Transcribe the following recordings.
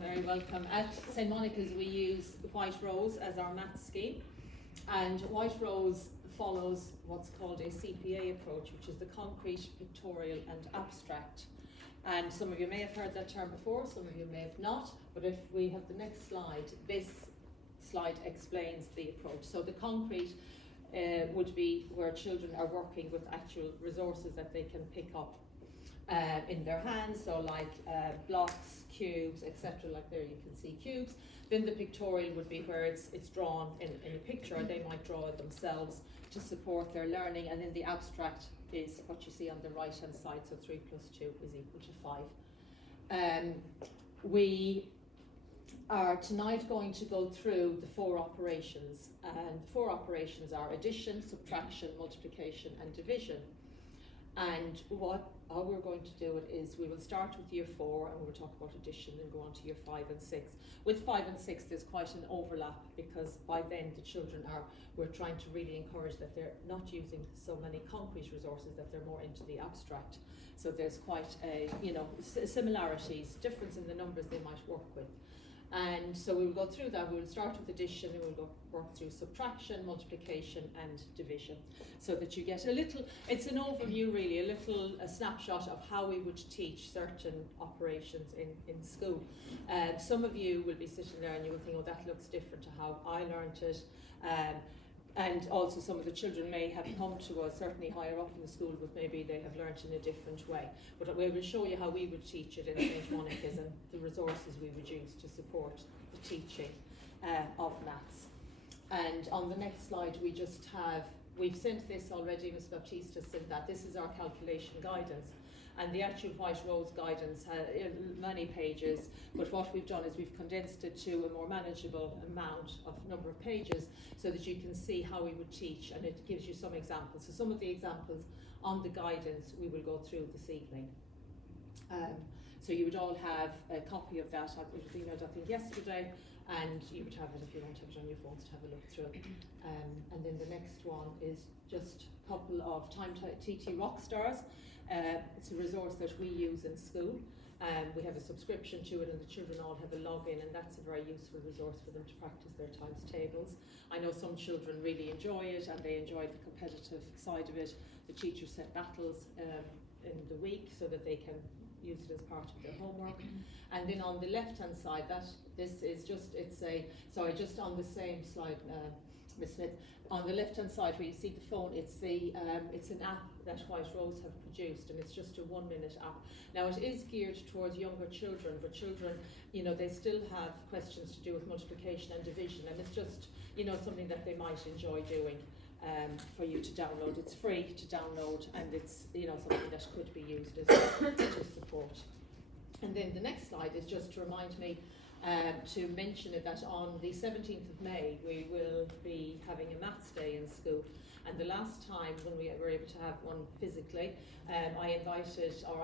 very welcome. At St Monica's we use White Rose as our maths scheme, and White Rose follows what's called a CPA approach, which is the concrete, pictorial and abstract. And some of you may have heard that term before, some of you may have not, but if we have the next slide, this slide explains the approach. So the concrete would be where children are working with actual resources that they can pick up in their hands, so like blocks, cubes, etc. Like there you can see cubes. Then the pictorial would be where it's drawn in a picture. They might draw it themselves to support their learning, and then the abstract is what you see on the right hand side, so 3 plus 2 is equal to 5. We are tonight going to go through the 4 operations, and the 4 operations are addition, subtraction, multiplication and division. And how we're going to do it is we will start with year 4 and we'll talk about addition and go on to year 5 and 6. With 5 and 6 there's quite an overlap, because by then the children we're trying to really encourage that they're not using so many concrete resources, that they're more into the abstract. So there's quite a, similarities, difference in the numbers they might work with. And so we will go through that. We will start with addition and we'll work through subtraction, multiplication and division, so that you get a little, it's an overview really, a snapshot of how we would teach certain operations in school. Some of you will be sitting there and you will think, oh, that looks different to how I learned it. And also some of the children may have come to us, certainly higher up in the school, but maybe they have learnt in a different way. But we will show you how we would teach it in St Monica's and the resources we would use to support the teaching of maths. And on the next slide we've sent this already, Ms Baptista sent that. This is our calculation guidance. And the actual White Rose guidance has many pages, but what we've done is we've condensed it to a more manageable number of pages, so that you can see how we would teach, and it gives you some examples. So some of the examples on the guidance we will go through this evening. So you would all have a copy of that. It was emailed, I think, yesterday, and you would have it if you don't have it on your phones to have a look through. And then the next one is just a couple of Time TT Rockstars. It's a resource that we use in school. We have a subscription to it, and the children all have a login, and that's a very useful resource for them to practice their times tables. I know some children really enjoy it, and they enjoy the competitive side of it. The teachers set battles in the week so that they can use it as part of their homework. And then on the left hand side, just on the same slide, Ms Smith, on the left hand side where you see the phone, it's an app that White Rose have produced, and it's just a 1-minute app. Now it is geared towards younger children, but children, they still have questions to do with multiplication and division, and it's just, something that they might enjoy doing. For you to download. It's free to download, and it's something that could be used as to support. And then the next slide is just to remind me to mention that on the 17th of May we will be having a maths day in school. And the last time when we were able to have one physically, I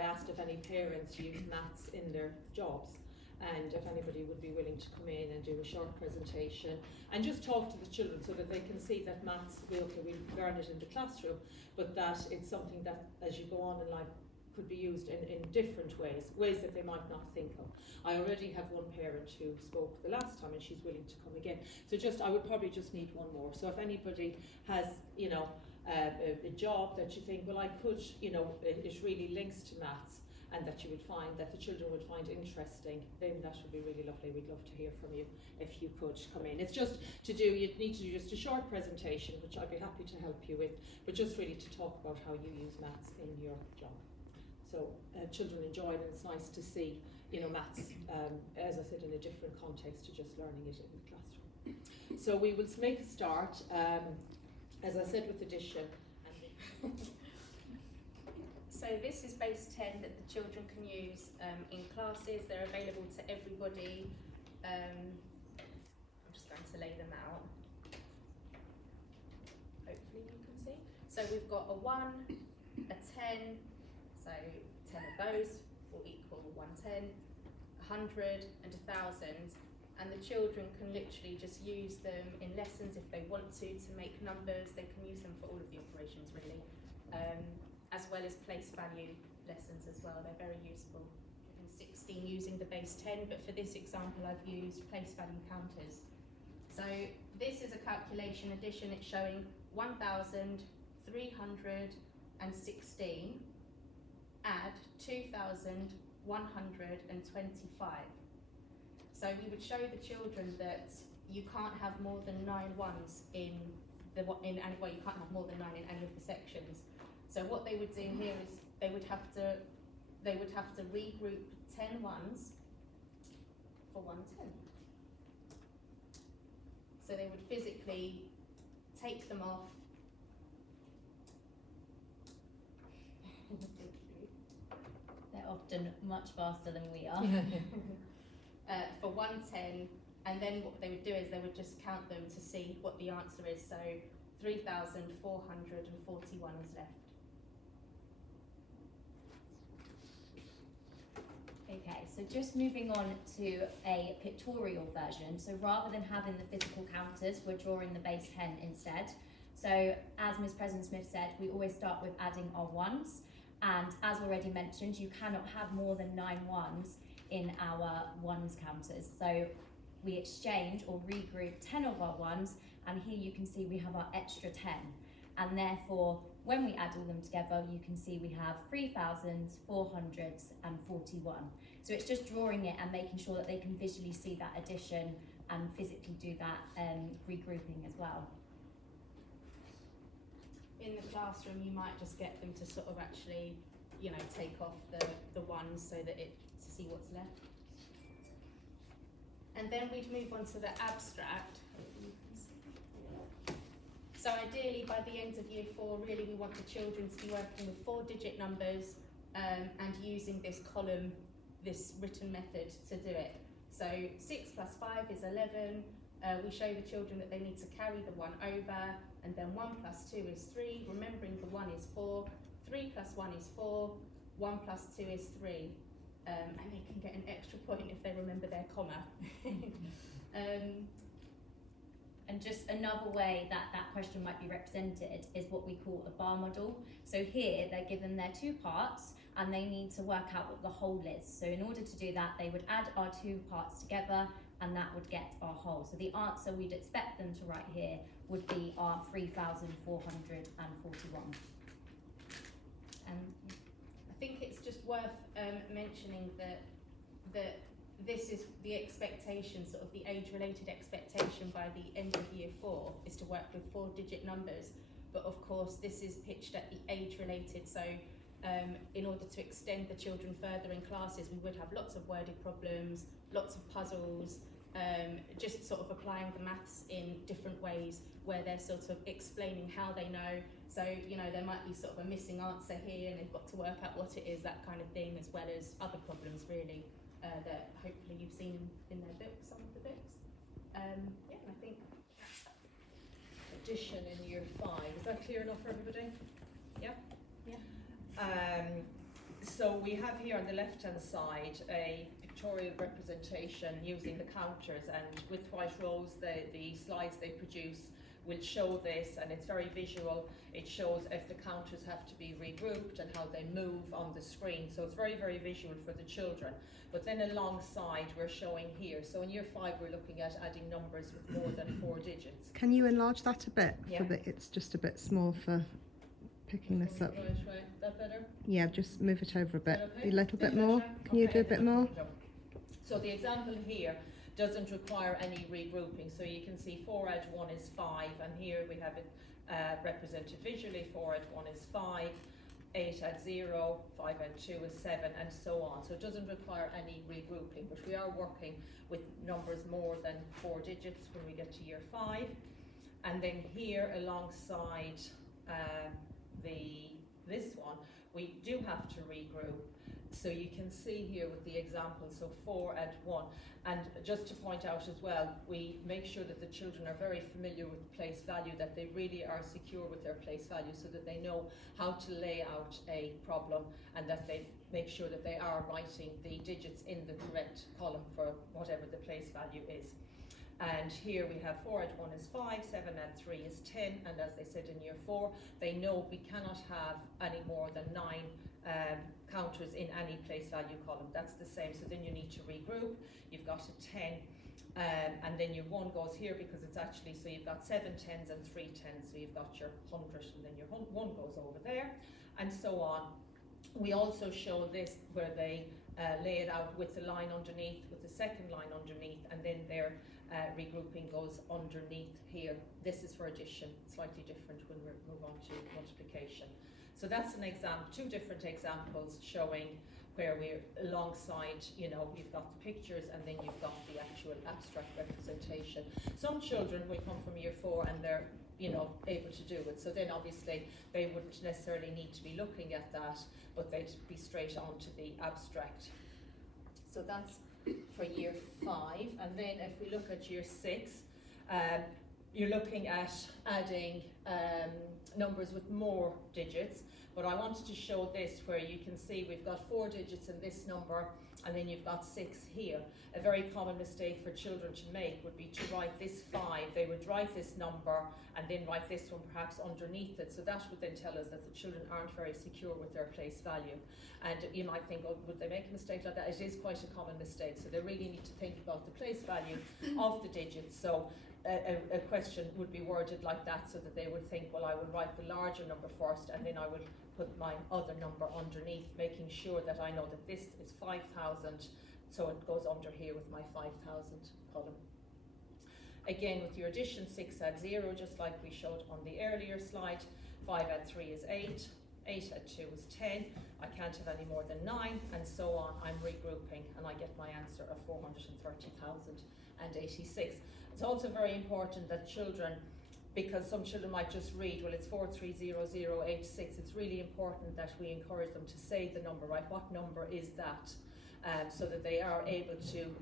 asked if any parents use maths in their jobs, and if anybody would be willing to come in and do a short presentation and just talk to the children, so that they can see that maths, we learn it in the classroom, but that it's something that as you go on in life could be used in different ways that they might not think of. I already have one parent who spoke the last time, and she's willing to come again. So I would probably just need one more. So if anybody has, a job that you think, well, I could, it really links to maths, and that you would find that the children would find interesting, then that would be really lovely. We'd love to hear from you if you could come in. It's just you'd need to do just a short presentation, which I'd be happy to help you with, but just really to talk about how you use maths in your job. So children enjoy it, and it's nice to see, maths, as I said, in a different context to just learning it in the classroom. So we will make a start, as I said, with addition. So this is base 10 that the children can use in classes. They're available to everybody. I'm just going to lay them out. Hopefully you can see. So we've got a 1, a 10, so 10 of those will equal 110, 100 and 1,000. And the children can literally just use them in lessons if they want to make numbers. They can use them for all of the operations really. As well as place value lessons as well. They're very useful in 16 using the base 10, but for this example I've used place value counters. So this is a calculation addition. It's showing 1,316 add 2,125. So we would show the children that you can't have more than 9 ones well, you can't have more than 9 in any of the sections. So what they would do here is they would have to regroup 10 ones for 1 10. So they would physically take them off. They're often much faster than we are. For 1 10, and then what they would do is they would just count them to see what the answer is. So 3,441 is left. Okay, so just moving on to a pictorial version. So rather than having the physical counters, we're drawing the base 10 instead. So as Ms. Preston-Smith said, we always start with adding our ones. And as already mentioned, you cannot have more than 9 ones in our ones counters. So we exchange or regroup 10 of our ones, and here you can see we have our extra 10. And therefore, when we add all them together, you can see we have 3,441. So it's just drawing it and making sure that they can visually see that addition and physically do that regrouping as well. In the classroom, you might just get them to sort of actually, you know, take off the ones so that to see what's left. And then we'd move on to the abstract. So ideally, by the end of year 4, really we want the children to be working with 4-digit numbers and using this column, this written method to do it. So 6 plus 5 is 11. We show the children that they need to carry the 1 over, and then 1 plus 2 is 3, remembering the 1 is 4, 3 plus 1 is 4, 1 plus 2 is 3. And they can get an extra point if they remember their comma. And just another way that that question might be represented is what we call a bar model. So here they're given their 2 parts and they need to work out what the whole is. So in order to do that, they would add our 2 parts together and that would get our whole. So the answer we'd expect them to write here would be our 3,441. I think it's just worth mentioning that this is the expectation, sort of the age-related expectation by the end of year 4 is to work with 4-digit numbers. But of course, this is pitched at the age-related. So in order to extend the children further in classes, we would have lots of worded problems, lots of puzzles, just sort of applying the maths in different ways where they're sort of explaining how they know. So, you know, there might be sort of a missing answer here and they've got to work out what it is, that kind of thing, as well as other problems really that hopefully you've seen in their books, some of the books. Yeah, I think Addition in year 5, is that clear enough for everybody? Yeah? Yeah. So we have here on the left hand side a pictorial representation using the counters, and with White Rose the slides they produce will show this, and it's very visual. It shows if the counters have to be regrouped and how they move on the screen. So it's very, very visual for the children. But then alongside we're showing here, so in year 5 we're looking at adding numbers with more than 4 digits. Can you enlarge that a bit? Yeah. It's just a bit small for picking this up. Right, that better? Yeah, just move it over a bit. Okay. A little bit more. Can you do a bit more? So the example here doesn't require any regrouping. So you can see 4 add 1 is 5, and here we have it represented visually. 4 add 1 is 5, 8 add 0, 5 add 2 is 7, and so on. So it doesn't require any regrouping, but we are working with numbers more than 4 digits when we get to year 5. And then here alongside this one, we do have to regroup. So you can see here with the example, so 4 add 1. And just to point out as well, we make sure that the children are very familiar with place value, that they really are secure with their place value, so that they know how to lay out a problem, and that they make sure that they are writing the digits in the correct column for whatever the place value is. And here we have 4 add 1 is 5, 7 add 3 is 10, and as they said in year 4, they know we cannot have any more than 9 counters in any place value column. That's the same, so then you need to regroup. You've got a 10, and then your 1 goes here because it's actually, so you've got 7 10s and 3 10s, so you've got your 100 and then your 1 goes over there, and so on. We also show this where they lay it out with the line underneath, with the second line underneath, and then their regrouping goes underneath here. This is for addition, slightly different when we move on to multiplication. So that's an example, 2 different examples showing where we're alongside, you know, you've got the pictures and then you've got the actual abstract representation. Some children will come from year 4 and they're, you know, able to do it. So then obviously they wouldn't necessarily need to be looking at that, but they'd be straight on to the abstract. So that's for year 5. And then if we look at year 6, you're looking at adding numbers with more digits. But I wanted to show this where you can see we've got 4 digits in this number and then you've got 6 here. A very common mistake for children to make would be to write this 5. They would write this number and then write this one perhaps underneath it. So that would then tell us that the children aren't very secure with their place value. And you might think, oh, would they make a mistake like that? It is quite a common mistake. So they really need to think about the place value of the digits. So a question would be worded like that so that they would think, well, I will write the larger number first and then I will put my other number underneath, making sure that I know that this is 5,000, so it goes under here with my 5,000 column. Again, with your addition, 6 add 0, just like we showed on the earlier slide. 5 add 3 is 8, 8 add 2 is 10, I can't have any more than 9, and so on. I'm regrouping and I get my answer of 430,086. It's also very important that children, because some children might just read, well, it's 430,086. It's really important that we encourage them to say the number, right? What number is that? So that they're able to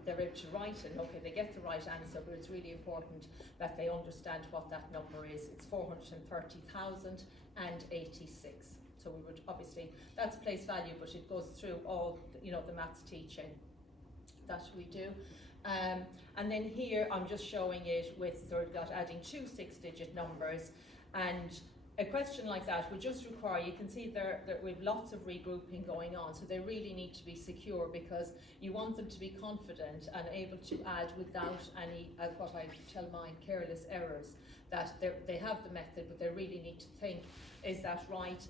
write it. Okay, they get the right answer, but it's really important that they understand what that number is. It's 430,086. So we would obviously, that's place value, but it goes through all, you know, the maths teaching that we do. And then here I'm just showing it with, so we've got adding 2 6-digit numbers, and a question like that would just require, you can see there that we've lots of regrouping going on, so they really need to be secure because you want them to be confident and able to add without any, what I tell mine, careless errors, that they have the method, but they really need to think, is that right?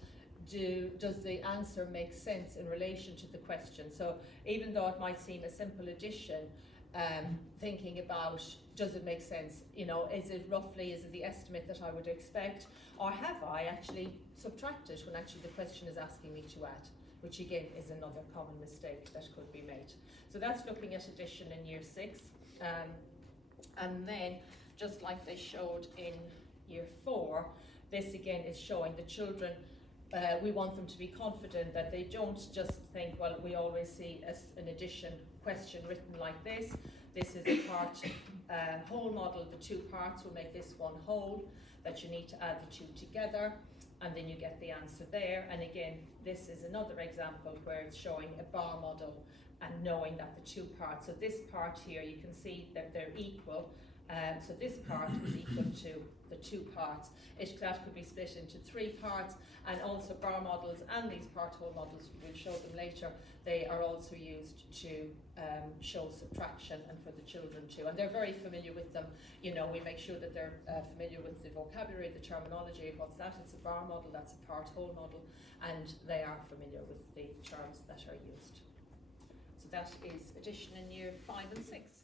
Does the answer make sense in relation to the question? So even though it might seem a simple addition, thinking about, does it make sense? You know, is it roughly, is it the estimate that I would expect? Or have I actually subtracted when actually the question is asking me to add? Which again is another common mistake that could be made. So that's looking at addition in year 6. And then, just like they showed in year 4, this again is showing the children, we want them to be confident that they don't just think, well, we always see an addition question written like this. This is a part whole model. The 2 parts will make this one whole, that you need to add the 2 together, and then you get the answer there. And again, this is another example where it's showing a bar model and knowing that the 2 parts, so this part here, you can see that they're equal. So this part is equal to the 2 parts. That could be split into 3 parts, and also bar models and these part whole models, we'll show them later, they are also used to show subtraction and for the children too. And they're very familiar with them. You know, we make sure that they're familiar with the vocabulary, the terminology. What's that? It's a bar model, that's a part whole model, and they are familiar with the terms that are used. So that is addition in year 5 and 6.